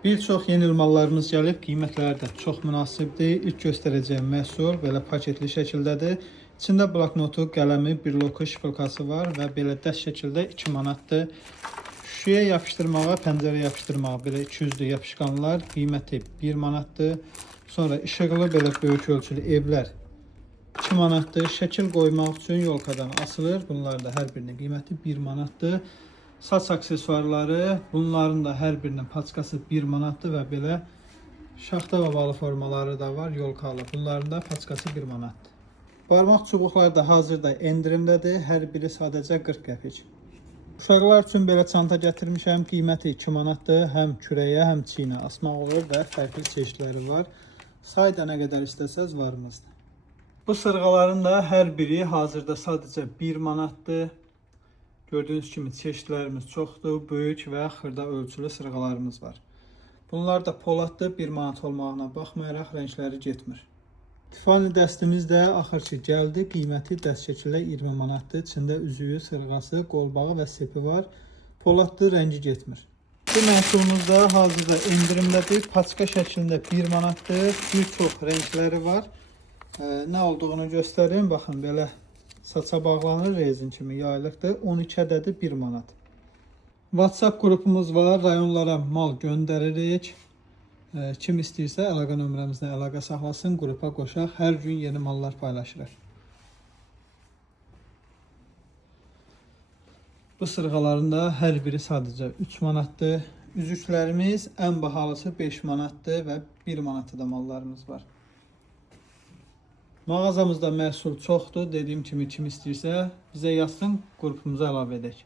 Bir çox yeni ürünlərimiz gəlib, qiymətləri də çox münasibdir. İlk göstərəcəyim məhsul belə paketli şəkildədir. İçində bloknotu, qələmi, bir loku, şpilkası var və belə dəst şəkildə 2 manatdır. Şüşəyə yapışdırmağa, pəncərə yapışdırmağa belə 200'lü yapışqanlar, qiyməti 1 manatdır. Sonra işıqlı belə böyük ölçülü evlər 2 manatdır. Şəkil qoymaq üçün yolkadan asılır. Bunlar da hər birinin qiyməti 1 manatdır. Saç aksesuarları, bunların da hər birinin paçkası 1 manatdır və belə şaxta və balı formaları da var, yolkalı. Bunların da paçkası 1 manatdır. Barmaq çubuqları da hazırda endirimdədir. Hər biri sadəcə 40 qəpik. Uşaqlar üçün belə çanta gətirmişəm. Qiyməti 2 manatdır. Həm kürəyə, həm çiyinə asmaq olur və fərqli çeşidləri var. Sayda nə qədər istəsəz varımızdır. Bu sırğaların da hər biri hazırda sadəcə 1 manatdır. Gördüğünüz kimi çeşitlərimiz çoxdur, böyük və xırda ölçülü sırğalarımız var. Bunlar da poladdır, 1 manat olmağına baxmayaraq rəngləri getmir. Tiffany dəstimiz də axır ki gəldi, qiyməti dəst şəkildə 20 manatdır. İçində üzüyü, sırğası, qolbağı və sepi var. Poladdır, rəngi getmir. Bu məhsulumuz da hazırda endirimdədir. Paçka şəklində 1 manatdır. Bir çox rəngləri var. Nə olduğunu göstərim. Baxın, belə saça bağlanır, rezin kimi yaylıqdır. 12 ədədi 1 manat. WhatsApp qrupumuz var. Rayonlara mal göndəririk. Kim istəyirsə əlaqə nömrəmizlə əlaqə saxlasın, qrupa qoşaq. Hər gün yeni mallar paylaşırıq. Bu sırğaların da hər biri sadəcə 3 manatdır. Üzüklərimiz ən bahalısı 5 manatdır və 1 manatda da mallarımız var. Mağazamızda məhsul çoxdur. Dediyim kimi kim istəyirsə bizə yazsın, qrupumuza əlavə edək.